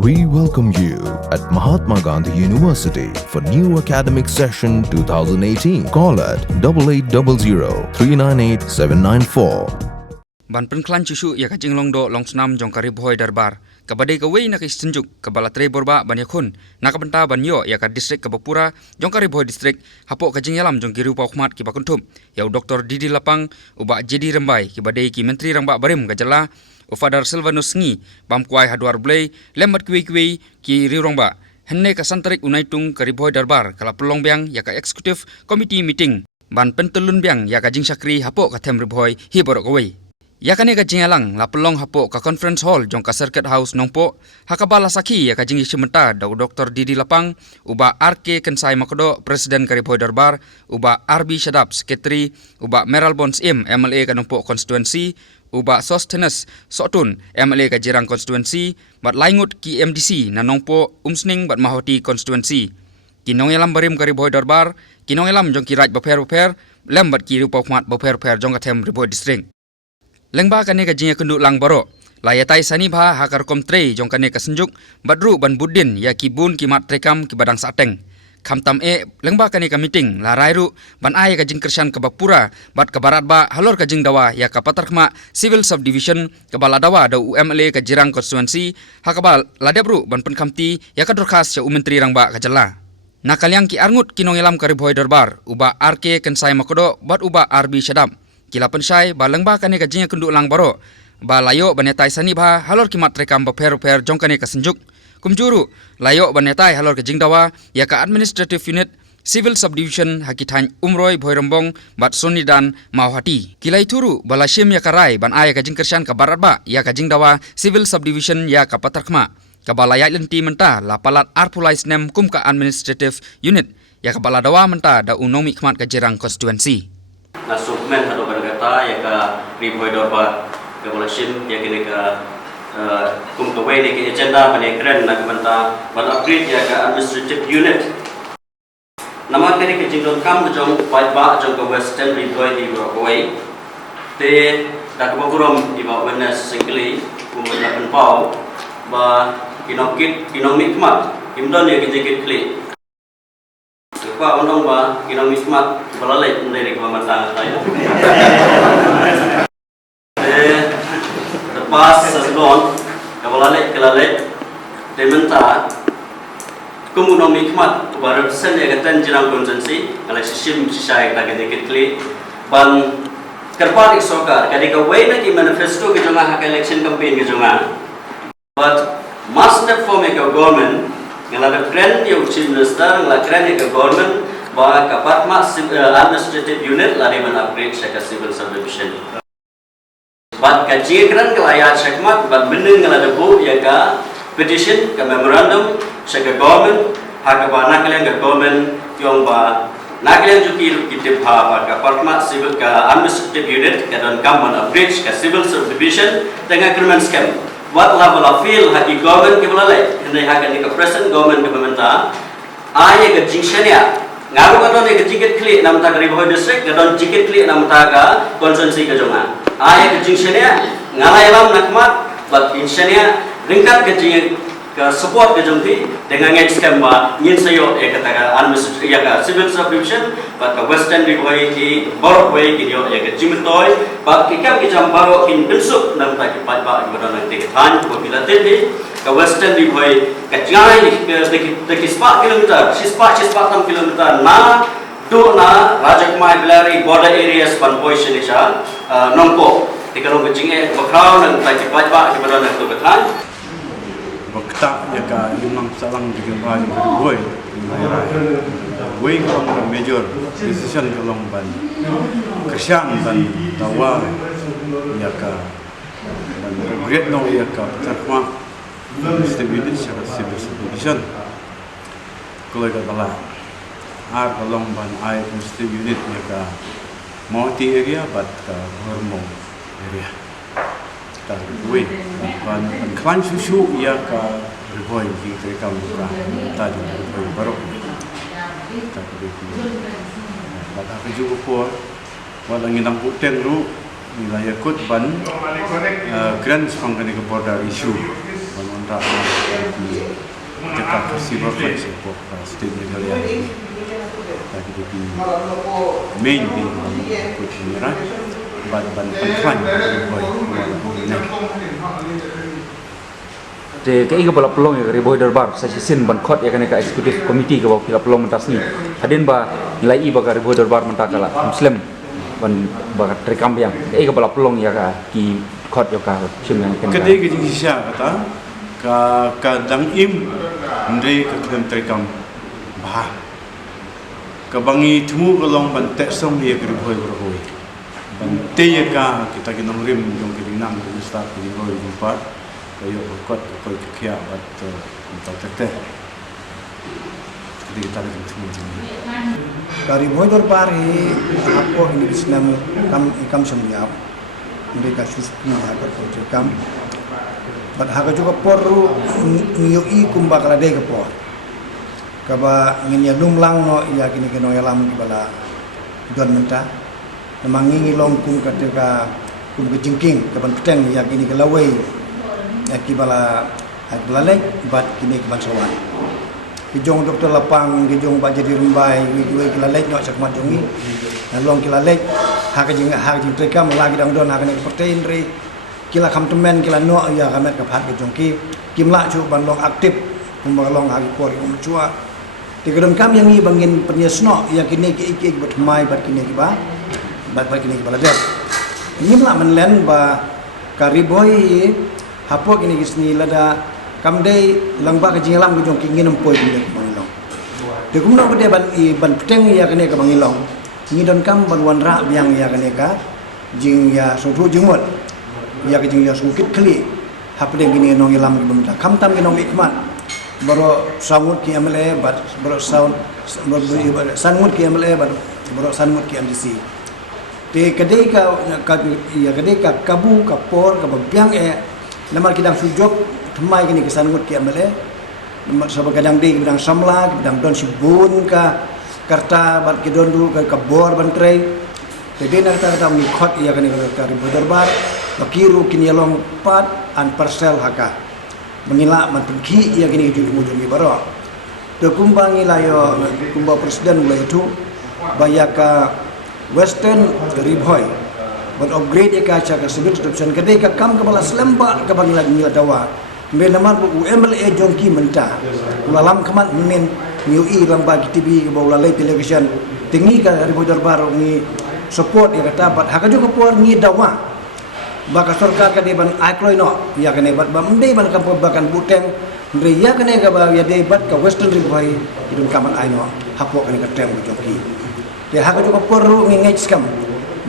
We welcome you at Mahatma Gandhi University for new academic session 2018. Call at 8800 398 794. Ban penklan cusu ya kajing longdo long senam jong kari boy darbar. Kabadai kawai nak isenjuk kabala tre borba ban yakun. Nak benta ban yo ya ka distrik Kabapura jong kari boy distrik hapok kajing yalam jong kiri upah khmat ki bakuntum. Yau Dr. Didi Lapang ubak jadi rembai ki badai ki menteri rambak barim gajala. Ufadar Silvanus ngi bam kuai haduar blay lembat kuwi ki rirongba. Henne ka santarik unaitung kari boy darbar kala pelong biang ya ka executive committee meeting. Ban pentelun biang ya kajing sakri hapok ka tem riboy hi borok kawai. Ya kane ka jingalang la pelong hapo ka conference hall jong ka circuit house nongpo hakabala saki ya ka jingi sementa dau Dr. Didi Lapang uba RK Kensai Makodo presiden kari boy darbar uba RB Shadap secretary uba Meral Bons M MLA ka nongpo constituency uba Sostenes Sotun MLA ka Jirang constituency bat laingut ki MDC na nongpo umsning bat Mahoti constituency kinong elam barim kari boy darbar kinong elam jong ki raj baper lem bat ki rupa khmat baper jong ka tem riboy district lengba kane ka jinga kenduk lang baro layatai sani bha hakar kom tre jong kane ka senjuk badru ban budin ya kibun ki mat trekam ki badang sateng khamtam lengba kane ka meeting la rairu ban ai ka jing kersan ka bapura bat ka barat ba halor ka jing dawa ya ka patar khma civil subdivision ka bala dawa da UMLA ka Jirang constituency hakabal ladebru ban pen khamti ya ka dorkhas ya umentri rangba ka jalla nakalyang ki arngut kinong elam kari boy darbar uba RK Kensai Makodo bat uba RB Shadam kila pensai ba lengba kane ka jinga kenduk lang baro ba layo banetai sani bha halor ki mat rekam ba per jong kane ka senjuk kumjuru layo banetai halor ka jingdawa ya ka administrative unit civil subdivision hakithan umroi bhoirambong bat sonidan mauhati kilai turu balashim ya karai ban ai ka jingkersan ka barat ba ya ka jingdawa civil subdivision ya ka patarkhma ka balaya lenti menta lapalat arpulais nem kum ka administrative unit ya ka baladawa menta da unomi khmat ka Jirang constituency na sukmen hado berkata ya ka riboy dorba ke bolashim ya kini ka kum ka way ni ke agenda bani kren na kementa ban upgrade ya ka administrative unit nama kini ke jingdon kam jong pai ba jong ka western riboy di way te da ka burom di ba wena singli kum na penpau ba kinong mikmat kimdon ya ke jikit kli Pak undang ba kinong mismat balalay dari kemamatan tayo. Lepas sesuatu kabalalay kelalay dementa kumunong mikmat baru sen ya katan Jirang konsensi kalau sistem sisai kita kekli ban kerpanik sokar kali kawai na ki manifesto ke jonga hak election campaign ke jonga but must step for make a government ngala kren dia chief minister ngala kren ke government ba kapatma administrative unit lari ban upgrade ka civil subdivision bat ka jekran kelaya chekmat bat bening ngala debu ya ka petition ka memorandum ka government hak ba naklen ka government yong ba naklen juki kitip ha ba kapatma civil ka administrative unit ka don kam ban upgrade ka civil subdivision tengah krimen scam what level of feel haki government ke belalai hendai hakan ke present government ke pemerintah ai ke jingshania ngaru ka don ke jikit kli nam ta riboy district ke don jikit kli nam ta ka constituency ke jonga ai ke jingshania ngalai lam nakmat but inshania ringkat ke jing ke support ke jongti dengan scam ba ngin sayo e kata ka administrative ya ka civil subdivision but ka western riboy ki borok way ki yo ya ke jimtoy but kikam ki jam baro kin bensuk nam ta ki pat ba ki badon nanti than ko bila tedi ka western riboy ka jai ke spa kilometer 6 kilometer na do na rajakmai bilari border areas pan position isha nongpo tikalong ke jinge bakraw nang ta ki pat ba ki badon nanti ko than Bakta ya ka yung salang di kembali berbuai, buai kalau major decision kalau ban kerjaan ban tawa ya ka ban regret no ya ka terima stabilitas civil subdivision kalau ka bala kalau ban ai stabilitas ya ka multi area bat ka hormon area buat ban klan susu ya ka riboy di rekam buka tadi riboy baru tak begitu pada keju ko wala nginang puten ru nilai ikut ban grand spangkan ke border issue ban ra di dekat festival festival state megalia lagi di main di Kuchira ban pan boy Te ke iga bala pelong ya riboy darbar sa sin ban khot ya ka executive committee ka bala pelong mentas ni hadin ba nilai ba ka riboy darbar mentakala muslim ban ba trekam yang ke iga bala pelong ya ka ki khot ya ka sim yang ken kedai ke Indonesia kata ka dang im ndre ka kem trekam bah ka bangi temu kolong ban tek som ya riboy ban te ya ka kita kinong rim jong kinang di start di riboy jumpa kayo kot ko kya bat tete jadi kita lagi temu dari modal pari apa ini Islam kam sembiap mereka suspend agar program bat haga juga poru ngiui kumba kala de por kaba nginya lumlang no ya kini keno yalam bala don menta namangi long kum ketika kum kejingking kaban peteng ya kini kelawai akibala lek bat kini keban sawan kijong doktor lapang kijong ba jadi rembai we kila lek nok sakmat jongi long kila lek hak jing trekam lagi dang don hak ne protein re kila kam temen kila no ya kamet ka phat kijong ki kimla chu ban long aktif kumba long hak por chua tigadon kam yang ni bangin penyesno ya kini ki ik bat mai bat kini ki ba bat kini ki bala det nimla man len ba kariboy hapok ini kisni lada kamdai langba ka jingalam ko jong kingin empoi ni mangilong de kumno bade ban peteng ya kene ka mangilong ni don kam ban wanra yang ya kene ka jing ya sotu jumot ya ka jing ya sukit kli hapde gini nong ilam ki bumta kam tam ki nong ikmat baro samut ki amle bat baro sound sanmut ki amle bat baro sanmut ki MDC te kadai ka ya kadai ka kabu ka por ka babyang namar kidang sujok thmai kini kesan ngut ki amale namar sabab kadang de bidang samla bidang don sibun ka karta bat kidon du ka kabor bantrei tede nak ta mi khot ya kini ka ribu darbar bakiru kini long pat an parcel haka menila man pergi ya kini ju mujun baro de kumbang ilayo kumba presiden mulai itu bayaka western ribhoy but upgrade ka cha ka civil subscription kedai ka kam ka bala slemba ka bang lagi nila dawa me namar bu MLA jongki menta ulalam kamat men new i lang bagi TV ka bawla lay television tingi ka ribu darbar ni support ya kata bat haka juga por ni dawa baka sarkar ka deban aikloy no ya kane bat bamde ban ka bakan buteng ndre ya kane ka ba ya debat ka western ribai idun kaman aino hapo kane ka tem jongki de haka juga por ngai skam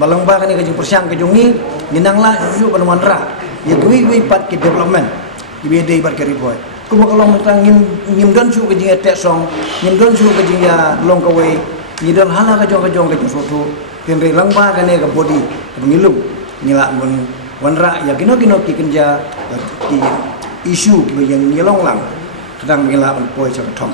balang ba kani kajing persiang kajung ni ninangla ju ban manra ya gui pat ki development ibe dei bar kari boy kuma kalau mentang ngim don ju kajing etek song ngim don ju kajing ya long kawai ni don hala kajong kajing soto tenre lang ba kani ka body ngilum ngila mun wanra ya kino ki kenja ki isu ki yang ngilong lang kadang ngila ban poi sa thom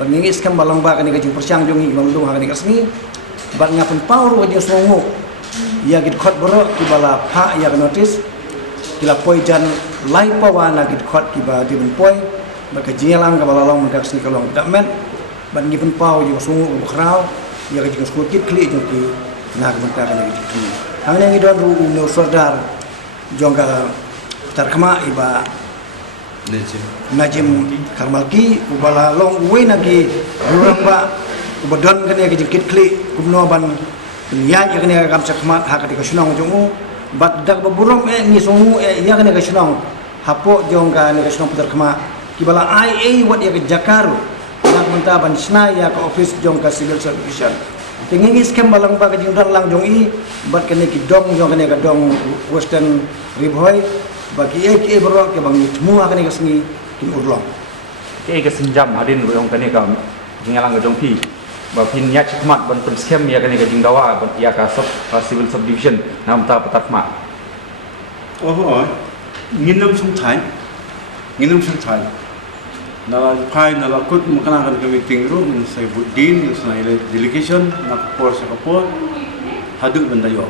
ban ngi skam balang ba kani kajing persiang jongi ngilum ha kani kasni ban ngapen power kajing songo ya git khot boro ki bala pha ya notice kila poi jan lai pawana git khot ki ba di ben poi ba ka jelang ka bala long dak si kalong dak men ban gi ben pau yo sungu bu khrau ya ka jing skut kit kli jo ki na ka ta ka gi ki hang ne ngi don ru no sordar jongga tarkama iba najim karmalki u bala long we na gi rurang ba u bodon ka ne gi kit kli kumno ban ya ya kene kam sakmat hak ka sunong jongu bat dak baburom ni songu ya kene ka sunong hapo jong ka ne ka sunong putar kama kibala IA wat ya ka jakaru nak menta ban sna ya ka office jong ka civil service tingi scam balang ba ka jing dan lang jong i bat kene ki dong jong kene ka dong western ribhoy bagi ki bro ke bang tmu kene ka sngi ki urlong ke senjam hadin jong kene ka jingalang jong pi ba pin ya chikmat ban scam ya kane gajing dawa ban ya ka civil subdivision nam ta patatma nginam sung thai na phai na la kut makana kan ka meeting room sai budin sai delegation na por sa kapor haduk bandayo